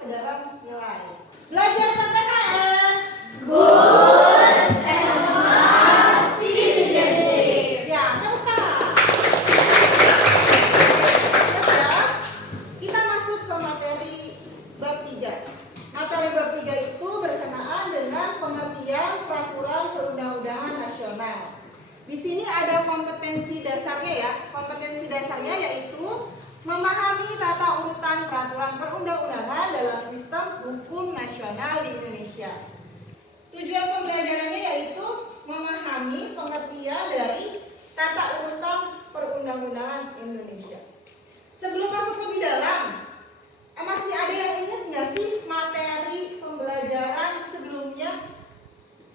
ke dalam nilai. Belajar PPKN. Good and smart citizenship. Ya, tepuk tangan. Siap ya? Kita masuk ke materi bab 3. Materi bab 3 itu berkenaan dengan pengertian peraturan perundang-undangan nasional. Di sini ada kompetensi dasarnya ya. Kompetensi dasarnya yaitu memahami tata urutan peraturan perundang-undangan dalam sistem hukum nasional di Indonesia. Tujuan pembelajarannya yaitu memahami pengertian dari tata urutan perundang-undangan Indonesia. Sebelum masuk lebih dalam, masih ada yang ingat nggak sih materi pembelajaran sebelumnya?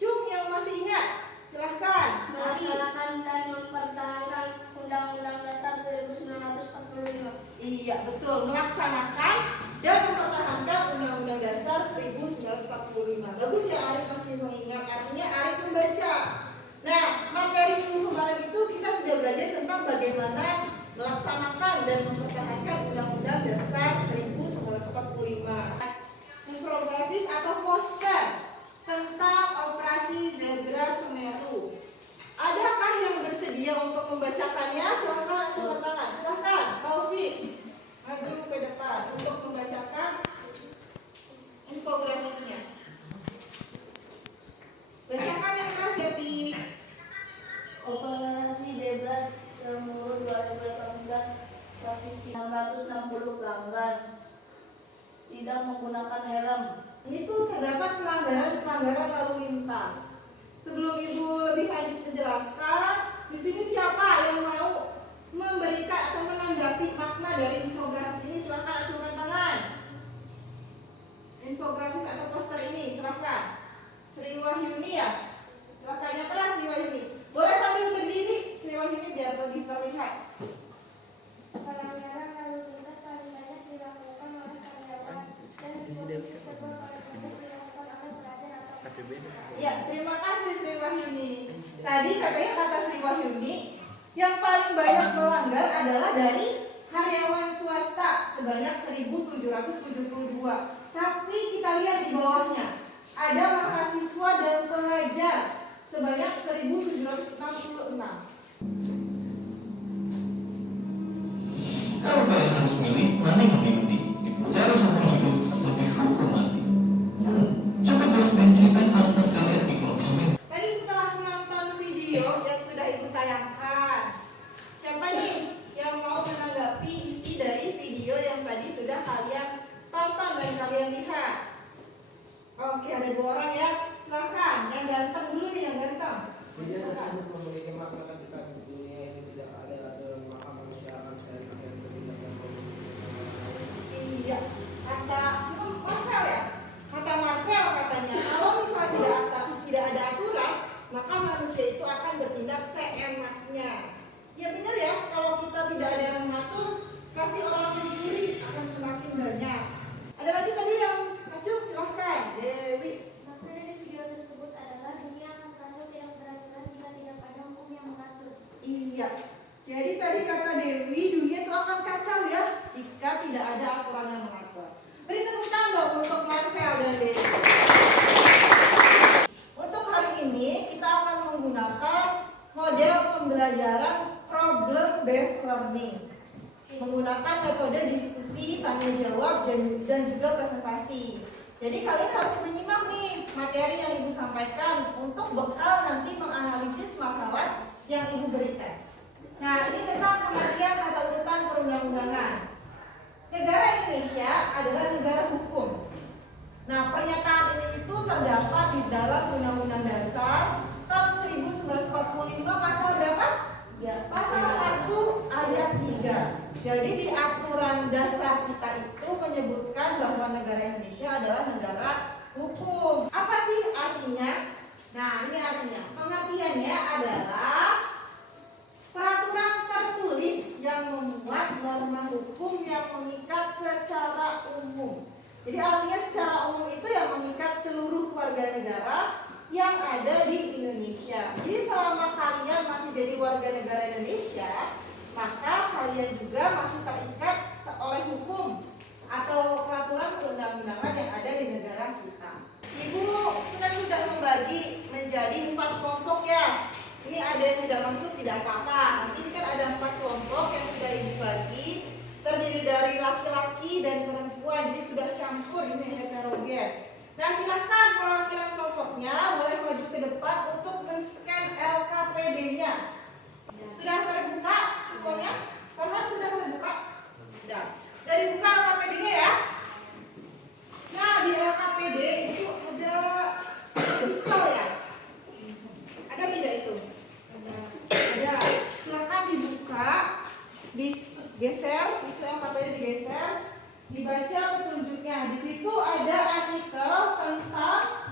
Cung, yang masih ingat? Silahkan. Melaksanakan dan mempertahankan Undang-Undang Dasar 1945. Iya, betul. Melaksanakan dan mempertahankan Undang-Undang Dasar 1945. Bagus ya Arif masih mengingat, artinya Arif membaca. Nah, materi minggu kemarin itu kita sudah belajar tentang bagaimana melaksanakan dan mempertahankan Undang-Undang Dasar 1945. Infografis atau poster tentang operasi Zebra Semeru. Adakah yang bersedia untuk membacakannya? Silahkan angkat tangan. Silahkan, Taufik, maju ke depan untuk membacakan infografisnya. Bacakan yang keras ya, Pi. Operasi Zebra Semeru 2018, trafik 660 pelanggan tidak menggunakan helm. Ini tuh terdapat pelanggaran lalu lintas. Sebelum Ibu lebih lanjut menjelaskan, di sini siapa yang mau memberikan atau menanggapi makna dari infografis ini? Silakan acungkan tangan. Infografis atau poster ini, silakan. Sri Wahyuni ya? Silakan yang keras Sri Wahyuni. Boleh sambil berdiri Sri Wahyuni biar lebih terlihat. Pelanggaran lalu lintas paling banyak dilakukan oleh karyawan dan posisi terbang paling banyak dilakukan oleh pelajar atau Ya, terima kasih Sri Wahyuni. Tadi katanya kata Sri Wahyuni, yang paling banyak melanggar adalah dari karyawan swasta sebanyak 1.772. Tapi kita lihat di bawahnya, ada mahasiswa dan pengajar sebanyak 1.766. Kalau kalian harus milih, mana yang lebih penting? Dipenjara seumur hidup atau dihukum mati? Coba jawab dan ceritakan alasan kalian di kolom komen. Tadi setelah menonton video yang sudah Ibu tayangkan, siapa nih yang mau menanggapi isi dari video yang tadi sudah kalian tonton dan kalian lihat? Oke, ada 2 orang ya. Silahkan, yang ganteng dulu nih, yang ganteng. Tidak Silakan. tersebut memiliki makna ketika di dunia ini tidak ada dalam maka manusia akan cari akhir kebijakan Iya, kata siapa Marvel ya? Kata Marvel katanya, kalau misalnya tidak ada aturan, maka manusia itu akan bertindak seenaknya. Ya benar ya, kalau kita tidak ada yang mengatur, pasti orang mencuri akan semakin banyak. Ada lagi tadi yang acung, silahkan Dewi. Makna dari video tersebut adalah dunia akan merasa tidak beraturan jika tidak ada hukum yang mengatur. Iya, jadi tadi kata Dewi, dunia itu akan kacau ya jika tidak ada aturan yang mengatur. Beri tepuk tangan dong untuk Marvel dan Dewi. Untuk hari ini kita akan menggunakan model pembelajaran problem based learning, menggunakan metode diskusi, tanya jawab dan juga presentasi. Jadi kalian harus menyimak nih materi yang Ibu sampaikan untuk bekal nanti menganalisis masalah yang Ibu berikan. Nah, ini tentang pengertian tata urutan perundang-undangan. Negara Indonesia adalah negara hukum. Nah, pernyataan ini itu terdapat di dalam Undang-Undang Dasar tahun 1945 pasal berapa? Ya, Pasal 1 ayat 3. Jadi di aturan dasar kita itu menyebutkan bahwa negara Indonesia adalah negara hukum. Apa sih artinya? Nah, ini artinya. Pengertiannya adalah peraturan tertulis yang memuat norma hukum yang mengikat secara umum. Jadi artinya secara umum itu yang mengikat seluruh warga negara yang ada di Indonesia. Jadi selama kalian masih jadi warga negara Indonesia, maka kalian juga masih terikat oleh hukum atau peraturan perundang-undangan kelompoknya boleh maju ke depan untuk men-scan LKPD-nya. Sudah terbuka semuanya? Korban sudah terbuka? Sudah. Dari buka LKPD-nya ya. Nah, di LKPD itu ada artikel ya. Ada tidak itu? Ada. Silakan dibuka, digeser, itu LKPD digeser, dibaca petunjuknya. Di situ ada artikel tentang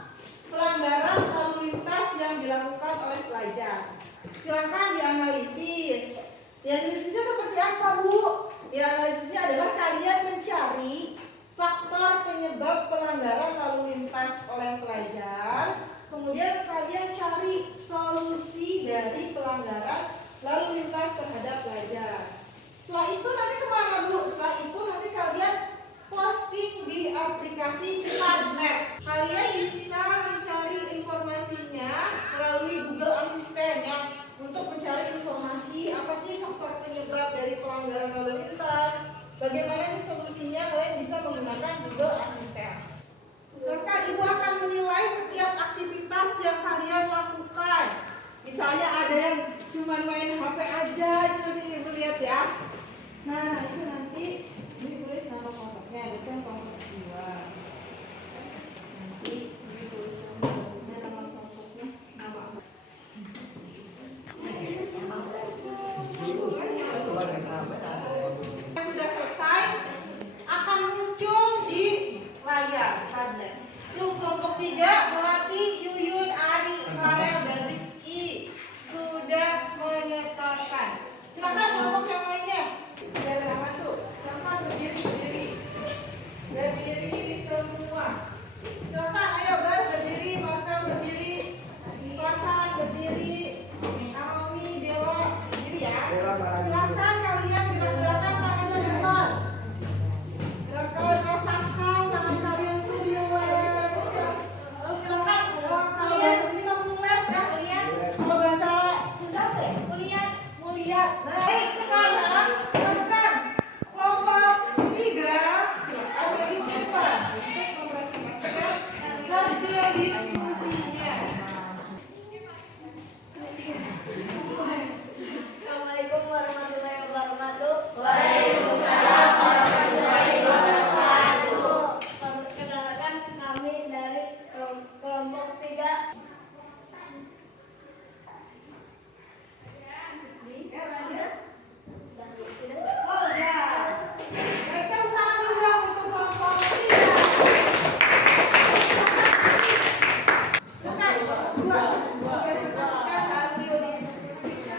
pelanggaran lalu lintas yang dilakukan oleh pelajar. Silakan dianalisis. Dianalisisnya seperti apa, Bu? Dianalisisnya adalah kalian mencari faktor penyebab pelanggaran lalu lintas oleh pelajar, kemudian kalian cari solusi dari pelanggaran lalu lintas terhadap pelajar. Setelah itu nanti kemana, Bu? Setelah itu nanti kalian posting di aplikasi Padnet. Kalian bisa mencari informasinya melalui Google Assistant ya, untuk mencari informasi apa sih faktor penyebab dari pelanggaran lalu lintas, bagaimana sih solusinya. Kalian bisa menggunakan Google Assistant. Maka Ibu akan menilai setiap aktivitas yang kalian lakukan. Misalnya ada yang cuma main HP aja, nanti Ibu lihat ya. Nah, itu nanti Ibu tulis nama kelompoknya, bukan kelompok 2. Nanti Ibu tulis nama kelompoknya, nama apa? Sudah selesai, akan muncul di layar tablet. Tuh, kelompok 3, Melati, Yuyun, Ari, Farel, dan Rizky sudah menyetorkan. Silakan kelompok yang lainnya. Dari apa tuh? Silakan berdiri semua. Silakan, ayo berdiri, Marvel berdiri, Farhan berdiri, Naomi, Dewa berdiri ya. Silakan kalian gerak-gerakan tangannya di depan. Gerak-gerakan rasakan tangan kalian tuh di luar. Silakan kalian sini mau melihat ya, kalian. Kalau bahasa Sunda apa ya? Melihat. Baik, sekarang silakan kelompok 3 ada di depan untuk mempresentasikan hasil diskusinya. Assalamualaikum warahmatullahi wabarakatuh. Waalaikumsalam warahmatullahi wabarakatuh. Perkenalkan kami dari kelompok 3. Oh ya, baik, tepuk tangan dulu dong untuk kelompok 3. Bukan, 2 mempresentasikan hasil diskusinya.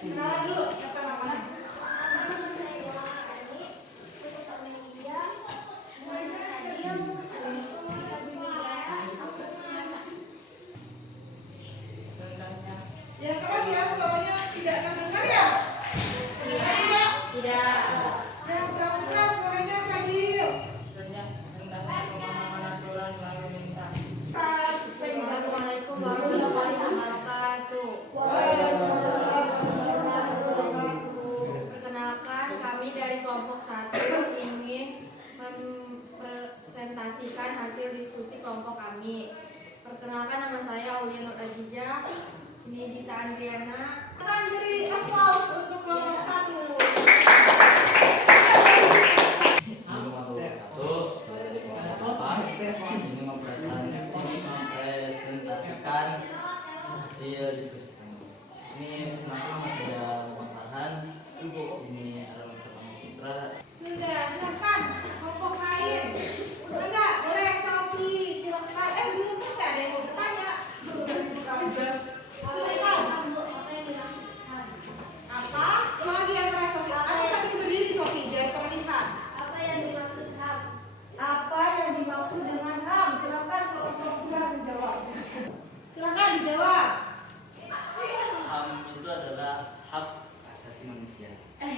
Kenalan dulu, siapa namanya? Yang keras ya, suaranya tidak terdengar ya? Terdengar tidak? Tidak. Yang keras suaranya Fadil. Assalamualaikum warahmatullahi wabarakatuh. Waalaikumsalam warahmatullahi wabarakatuh. Perkenalkan, kami dari kelompok 1 ingin mempresentasikan hasil diskusi kelompok kami. Perkenalkan, nama saya Aulia Nur Azizah, ini Dita Andriana. Akan beri applause untuk kelompok 1. Ini mempresentasikan hasil diskusi kami. Ini nama saya Bang Farhan. Ini adalah pertama Putra. Sudah, silakan kelompok lain. Enggak, boleh Sofi, silakan. Belum selesai, ada yang mau bertanya. Silakan. Apa? Yang lagi yang keras, Sofi. Ada sambil berdiri, Sofi, biar terlihat. Apa yang dimaksud HAM? Apa yang dimaksud dengan HAM? Silakan kelompok 2 menjawab. Silakan dijawab. HAM itu adalah hak asasi manusia. Ah,